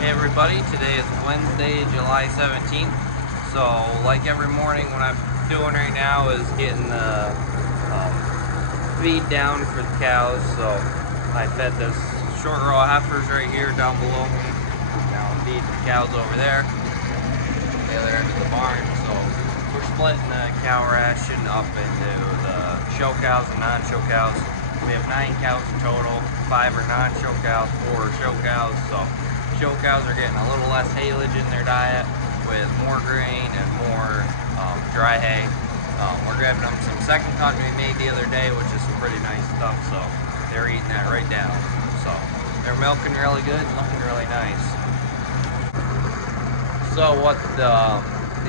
Hey everybody, today is Wednesday, July 17th. So like every morning, what I'm doing right now is getting the feed down for the cows. So I fed this short row of heifers right here down below me. Now I'm feeding the cows over there, the other end of the barn. So we're splitting the cow ration up into the show cows and non-show cows. We have 9 cows in total, 5 are non-show cows, 4 are show cows. So show cows are getting a little less haylage in their diet with more grain and more dry hay. We're giving them some second cut we made the other day, which is some pretty nice stuff. So they're eating that right down. So they're milking really good, looking really nice. So what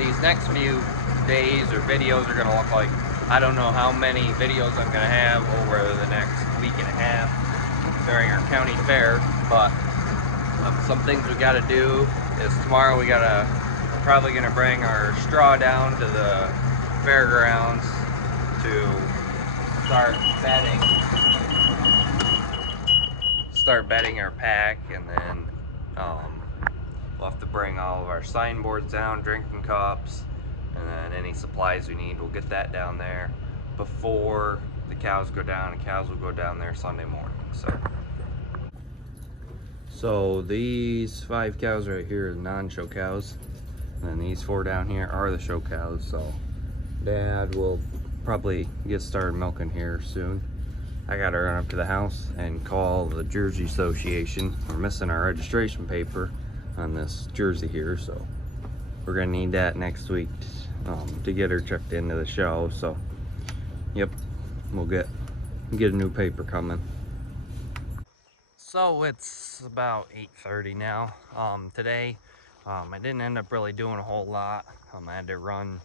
these next few days or videos are gonna look like, I don't know how many videos I'm gonna have over the next week and a half during our county fair, but some things we got to do is tomorrow we're probably gonna bring our straw down to the fairgrounds to start bedding our pack, and then we'll have to bring all of our signboards down, drinking cups, and then any supplies we need, we'll get that down there before the cows go down. And cows will go down there Sunday morning. So these 5 cows right here are non-show cows, and these 4 down here are the show cows. So Dad will probably get started milking here soon. I gotta run up to the house and call the Jersey Association. We're missing our registration paper on this Jersey here, so we're gonna need that next week to get her checked into the show. So yep, we'll get a new paper coming. So it's about 8:30 now. Today I didn't end up really doing a whole lot. I had to run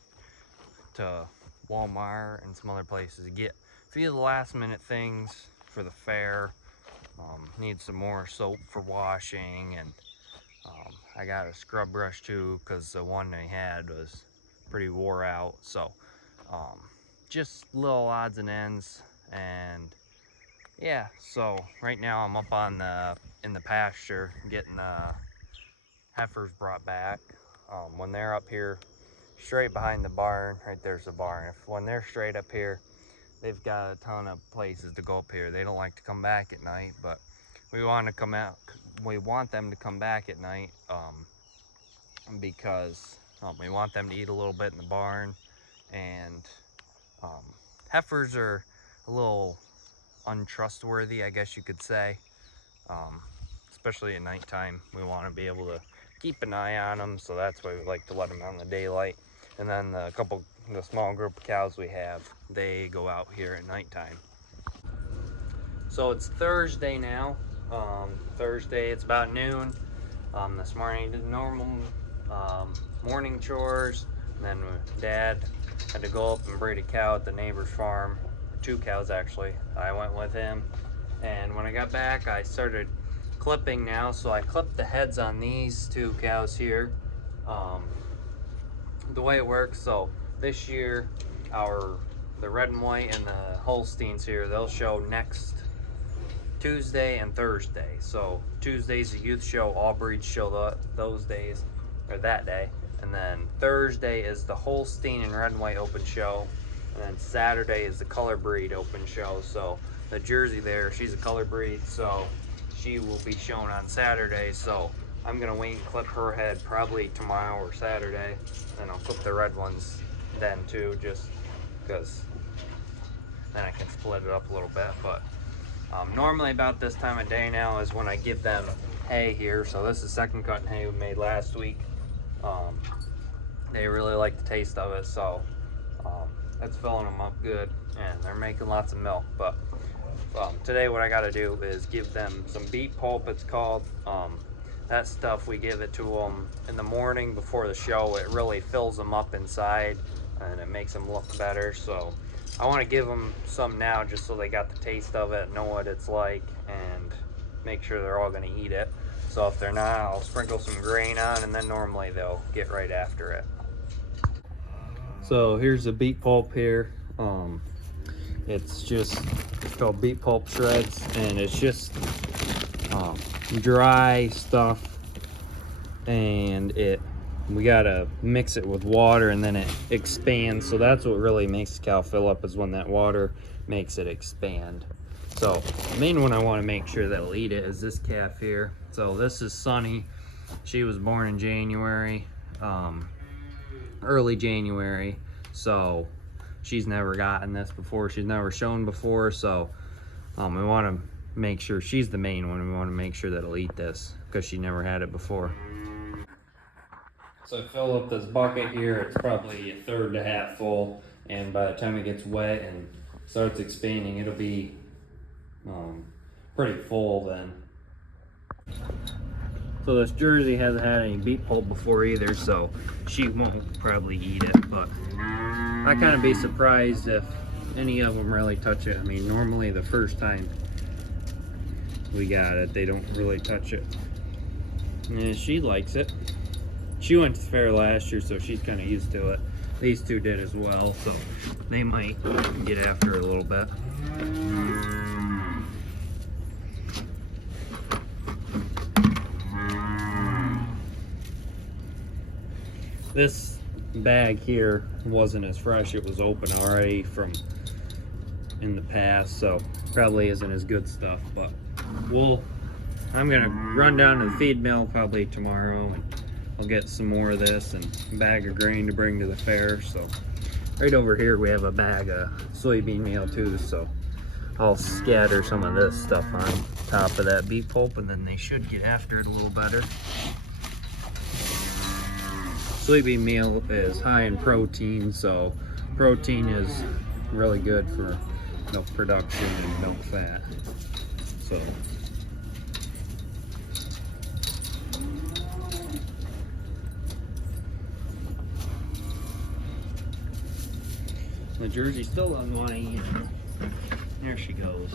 to Walmart and some other places to get a few of the last minute things for the fair. Need some more soap for washing, and I got a scrub brush too because the one they had was pretty wore out. So just little odds and ends. And yeah, so right now I'm up on in the pasture getting the heifers brought back. When they're up here straight behind the barn, right there's the barn. When they're straight up here, they've got a ton of places to go up here. They don't like to come back at night, but we want them to come back at night because we want them to eat a little bit in the barn. And heifers are a little untrustworthy, I guess you could say. Especially at nighttime, we want to be able to keep an eye on them, so that's why we like to let them out in the daylight. And then the small group of cows we have, they go out here at nighttime. So it's Thursday now. Thursday, it's about noon. This morning I did normal morning chores, and then Dad had to go up and breed a cow at the neighbor's farm. 2 cows actually. I went with him, and when I got back I started clipping now. So I clipped the heads on these 2 cows here. The way it works, so this year the red and white and the Holsteins here, they'll show next Tuesday and Thursday. So Tuesday's the youth show, all breeds show those days, or that day. And then Thursday is the Holstein and red and white open show. And then Saturday is the color breed open show. So the Jersey there, she's a color breed, so she will be shown on Saturday. So I'm gonna wait and clip her head probably tomorrow or Saturday. And I'll clip the red ones then too, just because then I can split it up a little bit. But normally about this time of day now is when I give them hay here. So this is second cut hay we made last week. They really like the taste of it, so that's filling them up good, and they're making lots of milk. But today what I got to do is give them some beet pulp, it's called. That stuff, we give it to them in the morning before the show. It really fills them up inside, and it makes them look better. So I want to give them some now just so they got the taste of it, know what it's like, and make sure they're all going to eat it. So if they're not, I'll sprinkle some grain on, and then normally they'll get right after it. So here's the beet pulp here. It's called beet pulp shreds, and it's just dry stuff and we gotta mix it with water and then it expands. So that's what really makes the cow fill up, is when that water makes it expand. So the main one I want to make sure that'll eat it is this calf here. So this is Sunny. She was born in January, early January. So she's never gotten this before. She's never shown before. So we want to make sure she's the main one. We want to make sure that it'll eat this because she never had it before. So I fill up this bucket here. It's probably a third to half full, and by the time it gets wet and starts expanding, it'll be pretty full then. So this Jersey hasn't had any beet pulp before either, so she won't probably eat it, but I kind of be surprised if any of them really touch it. I mean, normally the first time we got it, they don't really touch it. And she likes it. She went to the fair last year, so she's kind of used to it. These two did as well, so they might get after it a little bit. This bag here wasn't as fresh. It was open already from in the past, so probably isn't as good stuff, but I'm gonna run down to the feed mill probably tomorrow, and I'll get some more of this and a bag of grain to bring to the fair. So right over here we have a bag of soybean meal too, so I'll scatter some of this stuff on top of that beet pulp, and then they should get after it a little better. Soybean meal is high in protein, so protein is really good for milk production and milk fat. So the Jersey still doesn't want to eat. There she goes.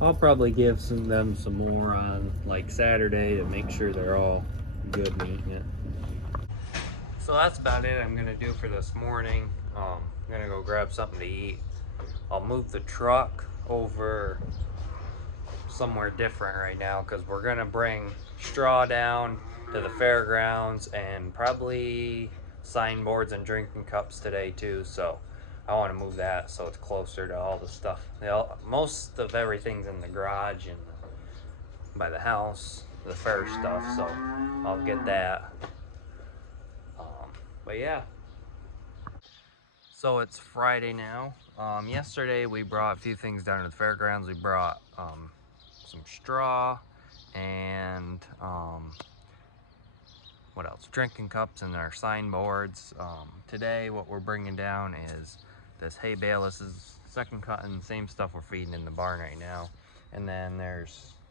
I'll probably give them some more on like Saturday to make sure they're all good and eating it. So that's about it I'm gonna do for this morning. I'm gonna go grab something to eat. I'll move the truck over somewhere different right now because we're gonna bring straw down to the fairgrounds and probably signboards and drinking cups today too. So I want to move that so it's closer to all the stuff. Most of everything's in the garage and by the house, the fair stuff, so I'll get that. But yeah. So it's Friday now. Yesterday we brought a few things down to the fairgrounds. We brought some straw and what else? Drinking cups and our signboards. Today what we're bringing down is this hay bale. This is second cutting, same stuff we're feeding in the barn right now. And then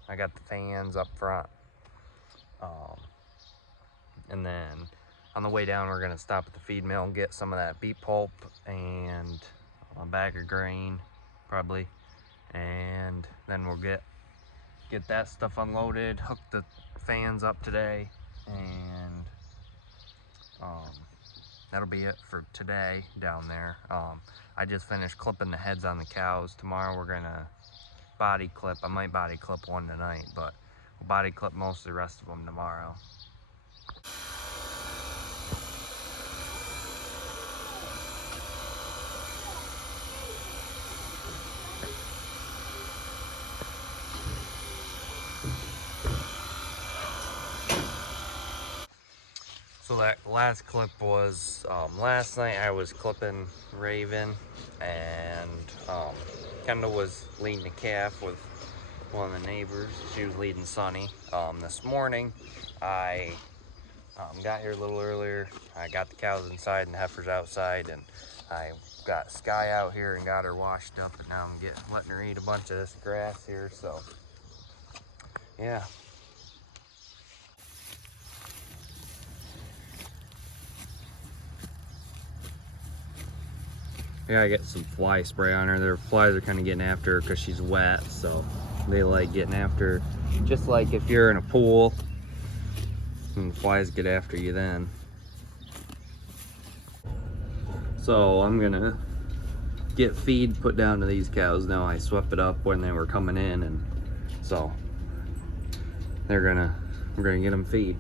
I got the fans up front. And then on the way down, we're gonna stop at the feed mill and get some of that beet pulp and a bag of grain, probably. And then we'll get that stuff unloaded, hook the fans up today, and that'll be it for today down there. I just finished clipping the heads on the cows. Tomorrow we're gonna body clip. I might body clip one tonight, but we'll body clip most of the rest of them tomorrow. So that last clip was last night. I was clipping Raven, and Kendall was leading the calf with one of the neighbors. She was leading Sunny. This morning I got here a little earlier. I got the cows inside and the heifers outside, and I got Sky out here and got her washed up, and now I'm letting her eat a bunch of this grass here. So yeah. Yeah, I got some fly spray on her. Their flies are kind of getting after her because she's wet, so they like getting after her. Just like if you're in a pool and the flies get after you then. So I'm gonna get feed put down to these cows now. I swept it up when they were coming in, and so we're gonna get them feed.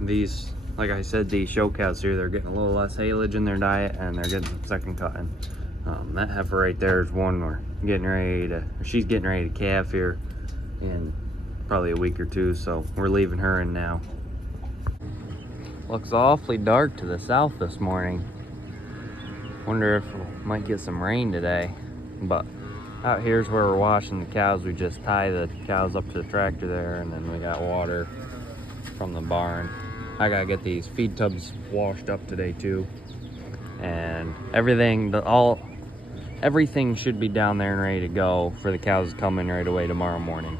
These, like I said, these show cows here, they're getting a little less haylage in their diet, and they're getting some second cutting. That heifer right there is one we're getting ready to, she's getting ready to calf here in probably a week or two, so we're leaving her in now. Looks awfully dark to the south this morning. Wonder if we might get some rain today. But out here's where we're washing the cows. We just tie the cows up to the tractor there, and then we got water from the barn. I gotta get these feed tubs washed up today too, and everything should be down there and ready to go for the cows coming right away tomorrow morning.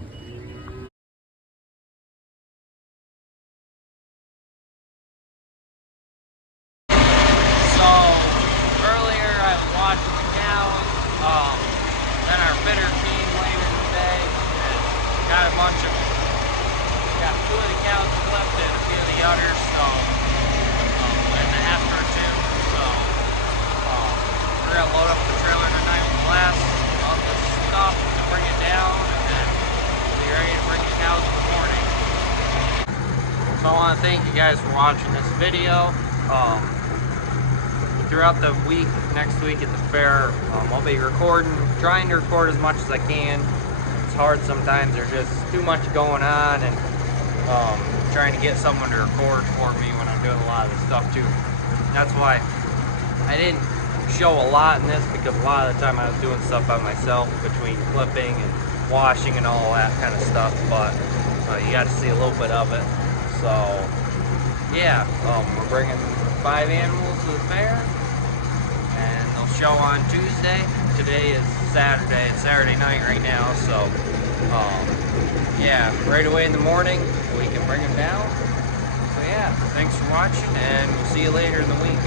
So earlier I was watching the cows, then our fitter came later today and got two of the cows clipped and a few of the others, so and the heifer too. So we're gonna load up the trailer tonight with glass on this stuff to bring it down, and then we'll be ready to bring the cows in the morning. So I want to thank you guys for watching this video. Throughout the week, next week at the fair, I'll be trying to record as much as I can. It's hard sometimes, there's just too much going on, and trying to get someone to record for me when I'm doing a lot of this stuff too. That's why I didn't show a lot in this, because a lot of the time I was doing stuff by myself between clipping and washing and all that kind of stuff, but you got to see a little bit of it. So yeah, we're bringing 5 animals to the fair, and they'll show on Tuesday. Today is Saturday. It's Saturday night right now, so yeah, right away in the morning we can bring them down. So yeah, thanks for watching, and we'll see you later in the week.